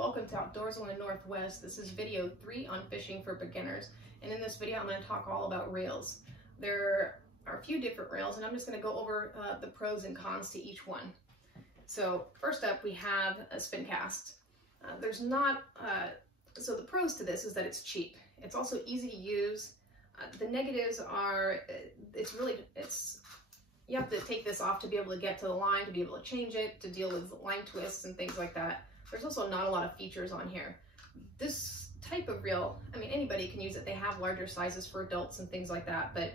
welcome to Outdoorsland Northwest. This is video 3 on fishing for beginners, and in this video I'm going to talk all about reels. There are a few different reels, and I'm just going to go over the pros and cons to each one. So first up, we have a spin cast. So the pros to this is that it's cheap. It's also easy to use. The negatives are you have to take this off to be able to get to the line, to be able to change it, to deal with line twists and things like that. There's also not a lot of features on here. This type of reel, I mean, anybody can use it. They have larger sizes for adults and things like that, but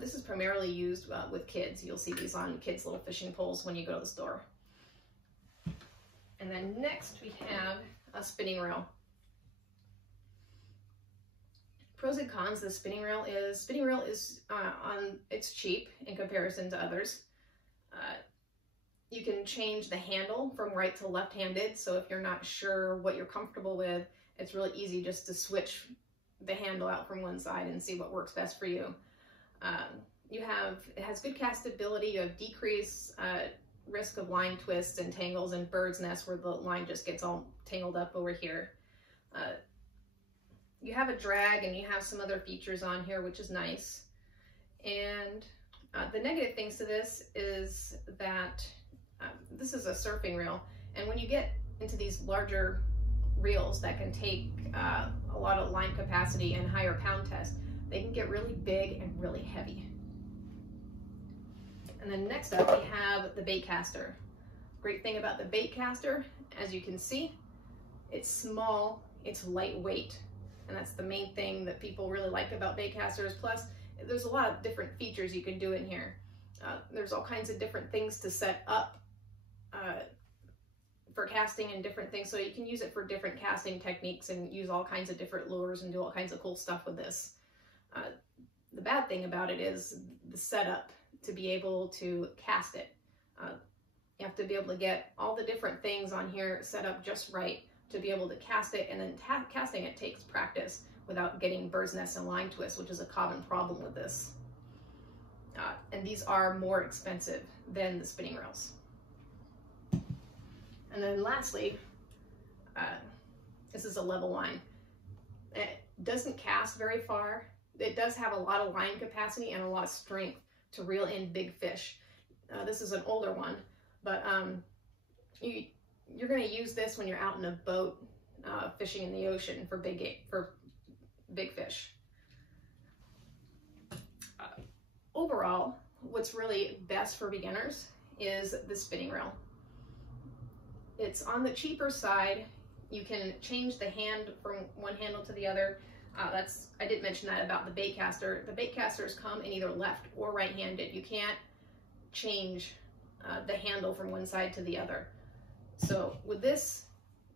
this is primarily used with kids. You'll see these on kids' little fishing poles when you go to the store. And then next we have a spinning reel. Pros and cons of the spinning reel is it's cheap in comparison to others. You can change the handle from right to left-handed, so if you're not sure what you're comfortable with, it's really easy just to switch the handle out from one side and see what works best for you. It has good castability. You have decreased risk of line twists and tangles and bird's nests where the line just gets all tangled up over here. You have a drag and you have some other features on here, which is nice. And the negative things to this is that this is a surfing reel. And when you get into these larger reels that can take a lot of line capacity and higher pound test, they can get really big and really heavy. And then next up we have the bait caster. Great thing about the bait caster, as you can see, it's small, it's lightweight. And that's the main thing that people really like about bait casters. Plus, there's a lot of different features you can do in here. There's all kinds of different things to set up for casting and different things. So you can use it for different casting techniques and use all kinds of different lures and do all kinds of cool stuff with this. The bad thing about it is the setup to be able to cast it. You have to be able to get all the different things on here set up just right to be able to cast it, and then casting it takes practice without getting bird's nests and line twists, which is a common problem with this. And these are more expensive than the spinning reels. And then lastly, this is a level line. It doesn't cast very far. It does have a lot of line capacity and a lot of strength to reel in big fish. This is an older one, but you're going to use this when you're out in a boat fishing in the ocean for big fish. Overall, what's really best for beginners is the spinning reel. It's on the cheaper side. You can change the hand from one handle to the other. I did mention that about the bait caster. The bait casters come in either left or right-handed. You can't change the handle from one side to the other. So with this,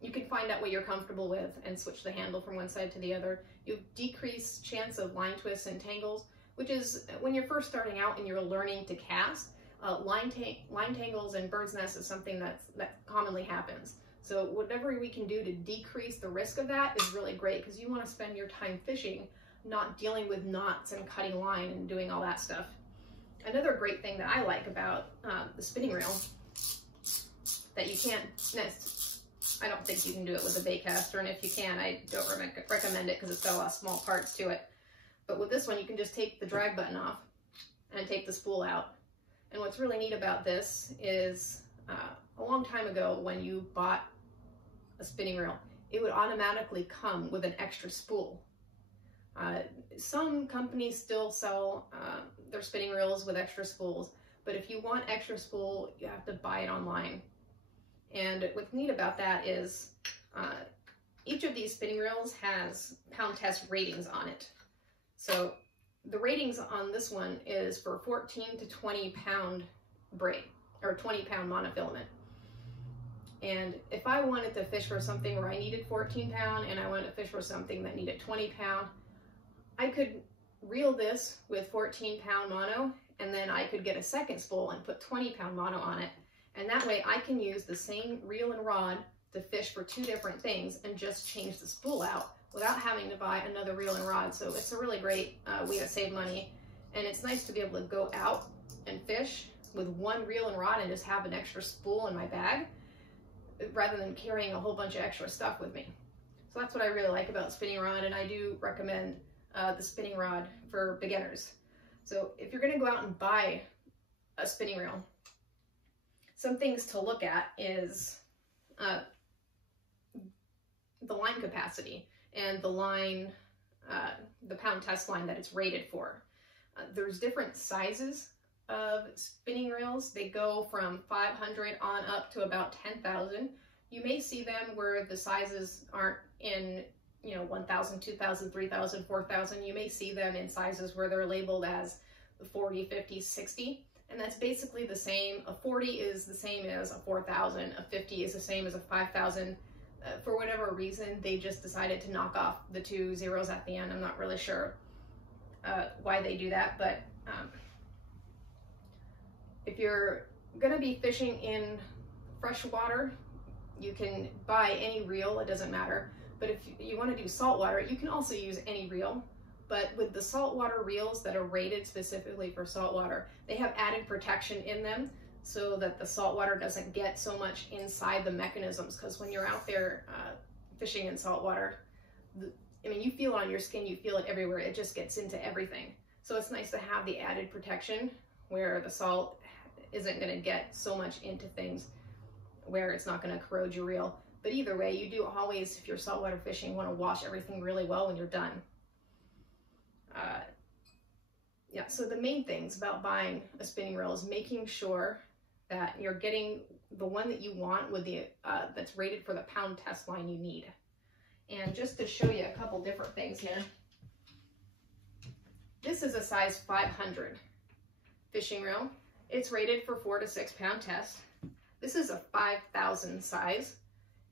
you can find out what you're comfortable with and switch the handle from one side to the other. You have decreased chance of line twists and tangles, which is when you're first starting out and you're learning to cast, line tangles and bird's nests is something that commonly happens. So whatever we can do to decrease the risk of that is really great, because you want to spend your time fishing, not dealing with knots and cutting line and doing all that stuff. Another great thing that I like about the spinning reel that you can't, I don't think you can do it with a bait caster, and if you can, I don't recommend it because it's got a lot of small parts to it. But with this one, you can just take the drag button off and take the spool out. And what's really neat about this is a long time ago when you bought a spinning reel, it would automatically come with an extra spool. Some companies still sell their spinning reels with extra spools, but if you want extra spool, you have to buy it online. And what's neat about that is each of these spinning reels has pound test ratings on it. So the ratings on this one is for 14 to 20 pound braid, or 20 pound monofilament. And if I wanted to fish for something where I needed 14 pound and I wanted to fish for something that needed 20 pound, I could reel this with 14 pound mono, and then I could get a second spool and put 20 pound mono on it. And that way I can use the same reel and rod to fish for two different things and just change the spool out without having to buy another reel and rod. So it's a really great way to save money. And it's nice to be able to go out and fish with one reel and rod and just have an extra spool in my bag. rather than carrying a whole bunch of extra stuff with me. So that's what I really like about spinning rod, and I do recommend the spinning rod for beginners. So if you're going to go out and buy a spinning reel, some things to look at is the line capacity and the line, the pound test line that it's rated for. There's different sizes of spinning reels. They go from 500 on up to about 10,000. You may see them where the sizes aren't in, 1,000, 2,000, 3,000, 4,000. You may see them in sizes where they're labeled as 40, 50, 60. And that's basically the same. A 40 is the same as a 4,000. A 50 is the same as a 5,000. For whatever reason, they just decided to knock off the 2 zeros at the end. I'm not really sure why they do that, but if you're going to be fishing in fresh water, you can buy any reel, it doesn't matter. But if you want to do saltwater, you can also use any reel. But with the saltwater reels that are rated specifically for saltwater, they have added protection in them so that the saltwater doesn't get so much inside the mechanisms. Because when you're out there fishing in saltwater, you feel it on your skin, you feel it everywhere. It just gets into everything. So it's nice to have the added protection where the salt isn't going to get so much into things where it's not going to corrode your reel. But either way, you do always, if you're saltwater fishing, want to wash everything really well when you're done. Yeah, so the main things about buying a spinning reel is making sure that you're getting the one that you want with the that's rated for the pound test line you need. And just to show you a couple different things here, this is a size 500 fishing reel. It's rated for 4 to 6 pound test. This is a 5,000 size,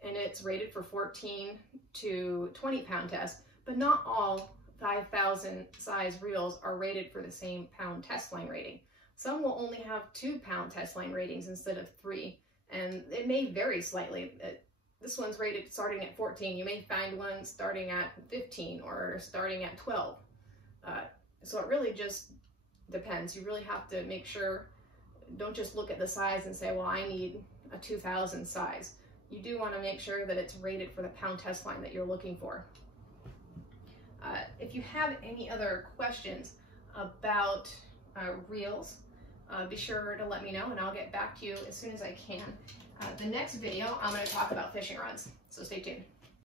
and it's rated for 14 to 20 pound test, but not all 5,000 size reels are rated for the same pound test line rating. Some will only have 2 pound test line ratings instead of 3, and it may vary slightly. This one's rated starting at 14. You may find one starting at 15 or starting at 12. So it really just depends. You really have to make sure, don't just look at the size and say, well, I need a 2,000 size. You do want to make sure that it's rated for the pound test line that you're looking for. If you have any other questions about reels, be sure to let me know and I'll get back to you as soon as I can. The next video, I'm going to talk about fishing rods, so stay tuned.